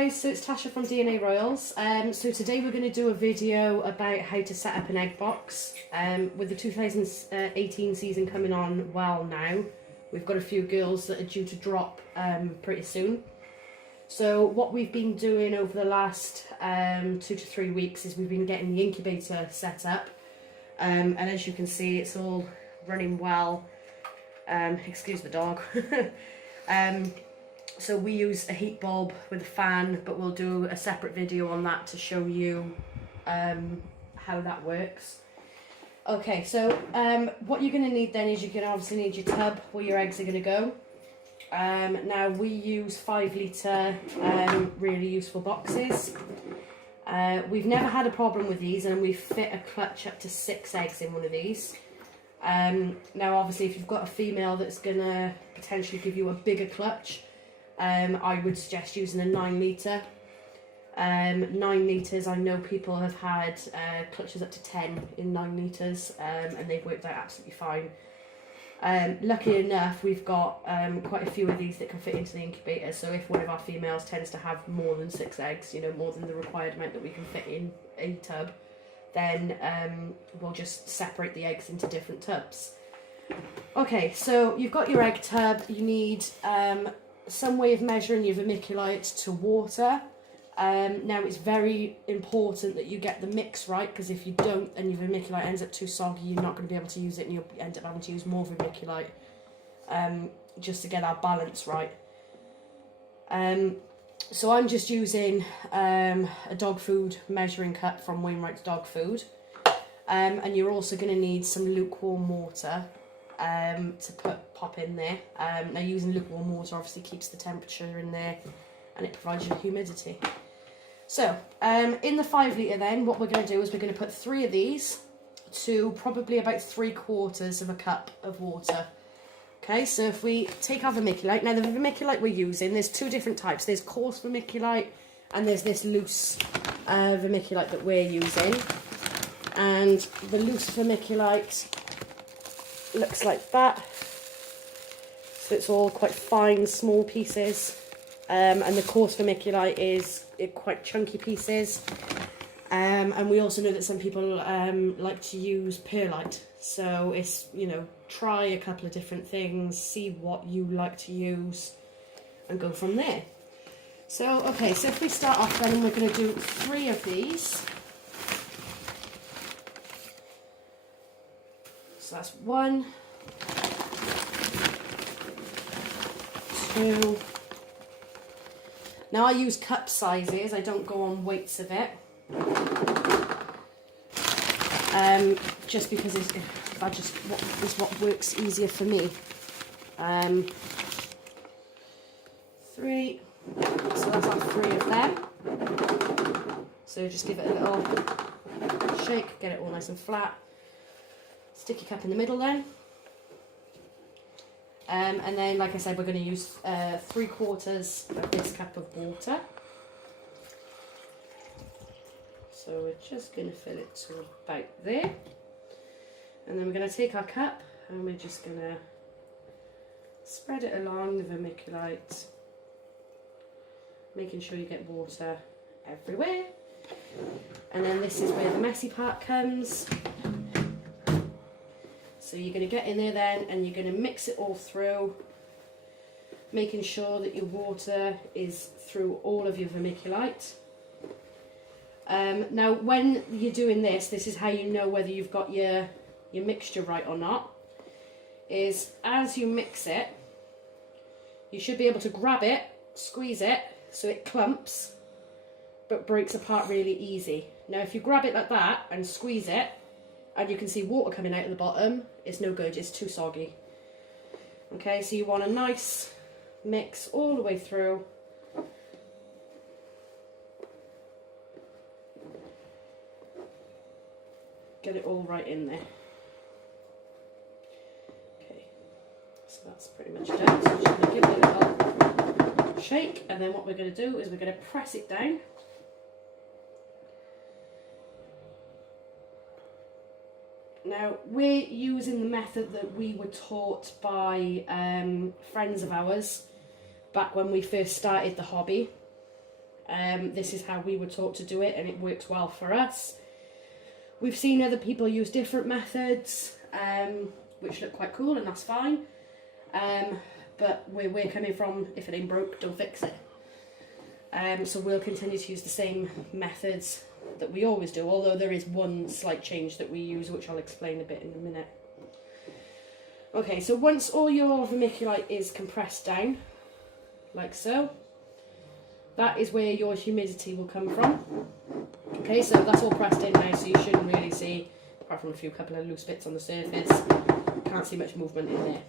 Guys, so it's Tasha from DNA Royals. So today we're going to do a video about how to set up an egg box. With the 2018 season coming on well now, we've got a few girls that are due to drop pretty soon. So what we've been doing over the last 2 to 3 weeks is we've been getting the incubator set up. And as you can see, it's all running well. Excuse the dog. So we use a heat bulb with a fan, but we'll do a separate video on that to show you how that works. Okay, so what you're going to need then is you're going to obviously need your tub where your eggs are going to go. Now we use 5 litre really useful boxes. We've never had a problem with these, and we fit a clutch up to 6 eggs in one of these. Now obviously if you've got a female that's going to potentially give you a bigger clutch, I would suggest using a 9 litre. 9 litres, I know people have had clutches up to 10 in 9 litres, and they've worked out absolutely fine. Luckily enough, we've got quite a few of these that can fit into the incubator, so if one of our females tends to have more than 6 eggs, you know, more than the required amount that we can fit in a tub, then we'll just separate the eggs into different tubs. Okay, so you've got your egg tub. You need some way of measuring your vermiculite to water. Now it's very important that you get the mix right, because if you don't and your vermiculite ends up too soggy, you're not going to be able to use it, and you'll end up having to use more vermiculite just to get our balance right. So I'm just using a dog food measuring cup from Wainwright's Dog Food, and you're also going to need some lukewarm water to pop in there. Now using lukewarm water obviously keeps the temperature in there, and it provides you humidity. So in the 5 litre then, what we're going to do is we're going to put 3 of these to probably about 3/4 of a cup of water. Okay, so if we take our vermiculite, now the vermiculite we're using, there's 2 different types. There's coarse vermiculite and there's this loose vermiculite that we're using. And the loose vermiculite looks like that. So it's all quite fine, small pieces. And the coarse vermiculite is quite chunky pieces. And we also know that some people like to use perlite. So it's, you know, try a couple of different things, see what you like to use, and go from there. So, okay, so if we start off then, we're going to do 3 of these. So that's 1, 2. Now I use cup sizes, I don't go on weights of it. Just because it's what works easier for me. 3, so that's our 3 of them. So just give it a little shake, get it all nice and flat. Stick your cup in the middle then. And then, like I said, we're going to use 3/4 of this cup of water. So we're just going to fill it to about there. And then we're going to take our cup and we're just going to spread it along the vermiculite, making sure you get water everywhere. And then this is where the messy part comes. So you're going to get in there then, and you're going to mix it all through, making sure that your water is through all of your vermiculite. Now when you're doing this, this is how you know whether you've got your mixture right or not, is as you mix it, you should be able to grab it, squeeze it, so it clumps, but breaks apart really easy. Now if you grab it like that and squeeze it, and you can see water coming out of the bottom, it's no good, it's too soggy. Okay, so you want a nice mix all the way through. Get it all right in there. Okay, so that's pretty much done. So just going to give it a little shake, and then what we're going to do is we're going to press it down. Now, we're using the method that we were taught by friends of ours back when we first started the hobby. This is how we were taught to do it, and it works well for us. We've seen other people use different methods, which look quite cool, and that's fine. But where we're coming from, if it ain't broke, don't fix it. So we'll continue to use the same methods that we always do, although there is one slight change that we use, which I'll explain a bit in a minute. Okay, so once all your vermiculite is compressed down, like so, that is where your humidity will come from. Okay, so that's all pressed in now, so you shouldn't really see, apart from a couple of loose bits on the surface, can't see much movement in there.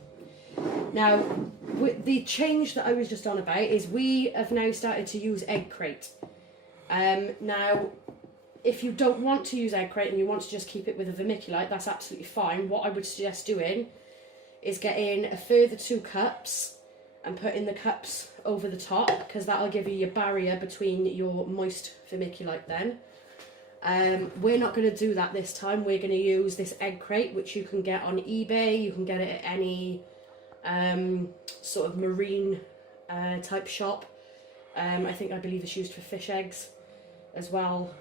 Now, the change that I was just on about is we have now started to use egg crate. Now, if you don't want to use egg crate and you want to just keep it with a vermiculite, that's absolutely fine. What I would suggest doing is getting a further 2 cups and putting the cups over the top, because that'll give you your barrier between your moist vermiculite then. We're not going to do that this time. We're going to use this egg crate, which you can get on eBay. You can get it at any sort of marine type shop. I believe it's used for fish eggs as well.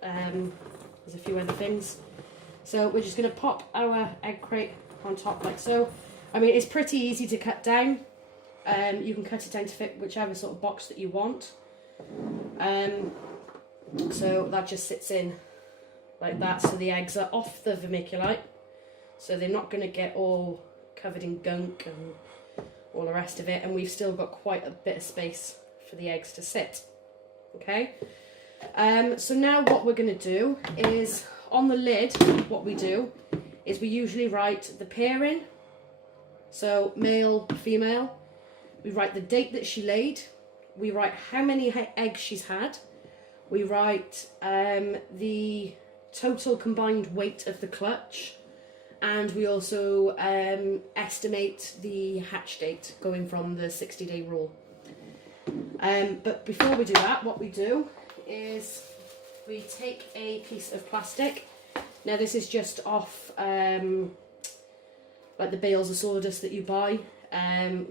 There's a few other things. So we're just going to pop our egg crate on top like so. I mean, it's pretty easy to cut down. You can cut it down to fit whichever sort of box that you want. So that just sits in like that, so the eggs are off the vermiculite, so they're not going to get all covered in gunk and all the rest of it, and we've still got quite a bit of space for the eggs to sit. Okay, so now what we're going to do is, on the lid, what we do is we usually write the pairing, so male, female. We write the date that she laid, we write how many eggs she's had, we write the total combined weight of the clutch, and we also estimate the hatch date going from the 60-day rule. But before we do that, what we do is we take a piece of plastic. Now this is just off like the bales of sawdust that you buy.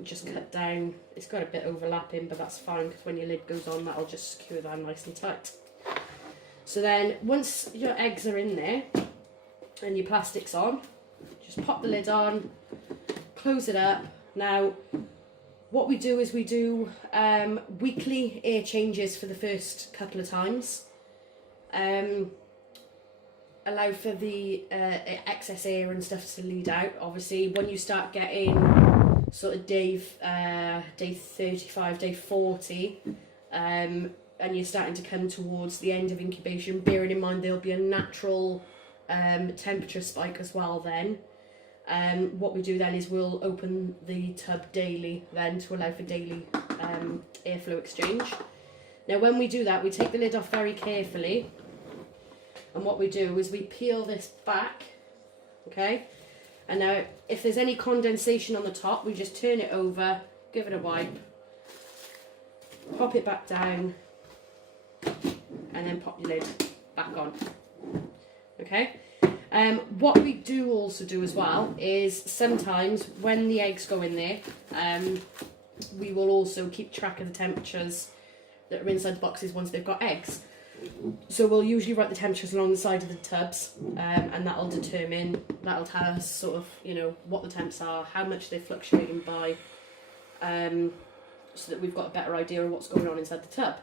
Just cut down, it's got a bit overlapping, but that's fine, because when your lid goes on, that'll just secure that nice and tight. So then once your eggs are in there and your plastic's on, just pop the lid on, close it up. Now what we do is we do weekly air changes for the first couple of times. Allow for the excess air and stuff to lead out. Obviously when you start getting sort of day 35, day 40, and you're starting to come towards the end of incubation, bearing in mind there'll be a natural temperature spike as well then. What we do then is we'll open the tub daily then to allow for daily airflow exchange. Now when we do that, we take the lid off very carefully, and what we do is we peel this back, okay? And now if there's any condensation on the top, we just turn it over, give it a wipe, pop it back down, and then pop your lid back on. Okay? What we do also do as well is sometimes when the eggs go in there, we will also keep track of the temperatures that are inside the boxes once they've got eggs. So we'll usually write the temperatures along the side of the tubs, and that'll tell us sort of, you know, what the temps are, how much they're fluctuating by, so that we've got a better idea of what's going on inside the tub.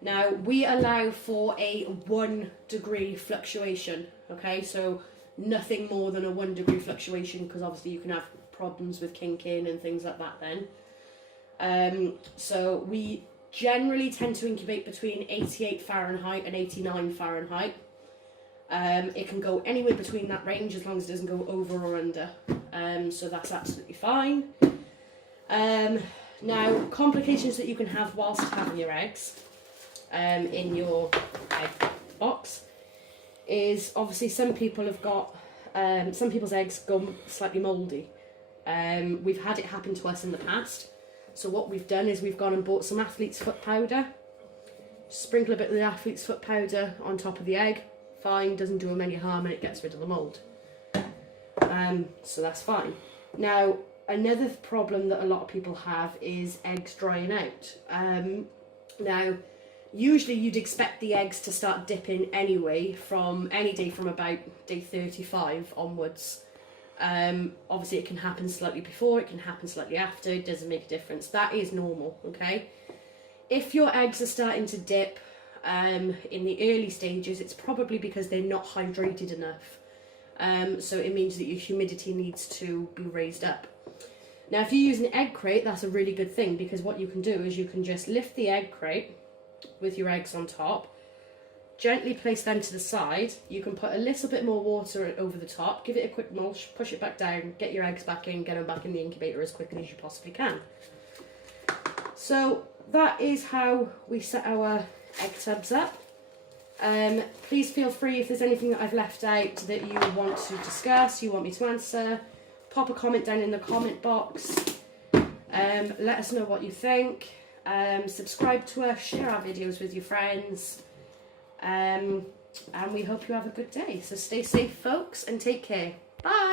Now we allow for a 1 degree fluctuation, okay, so nothing more than a 1 degree fluctuation, because obviously you can have problems with kinking and things like that then. So we generally tend to incubate between 88 Fahrenheit and 89 Fahrenheit. It can go anywhere between that range as long as it doesn't go over or under, so that's absolutely fine. Now, complications that you can have whilst having your eggs in your egg box is obviously some people have got, some people's eggs go slightly mouldy. We've had it happen to us in the past. So what we've done is we've gone and bought some athlete's foot powder, sprinkle a bit of the athlete's foot powder on top of the egg, fine, doesn't do them any harm, and it gets rid of the mould. So that's fine. Now, another problem that a lot of people have is eggs drying out. Now, Usually you'd expect the eggs to start dipping anyway from any day from about day 35 onwards. Obviously it can happen slightly before, it can happen slightly after, it doesn't make a difference. That is normal, okay? If your eggs are starting to dip in the early stages, it's probably because they're not hydrated enough. So it means that your humidity needs to be raised up. Now if you use an egg crate, that's a really good thing, because what you can do is you can just lift the egg crate with your eggs on top, gently place them to the side. You can put a little bit more water over the top, give it a quick mulch, push it back down, get your eggs back in, get them back in the incubator as quickly as you possibly can. So that is how we set our egg tubs up. Please feel free, if there's anything that I've left out that you want to discuss, you want me to answer, pop a comment down in the comment box. Let us know what you think. Subscribe to us, share our videos with your friends, and we hope you have a good day. So stay safe, folks, and take care. Bye!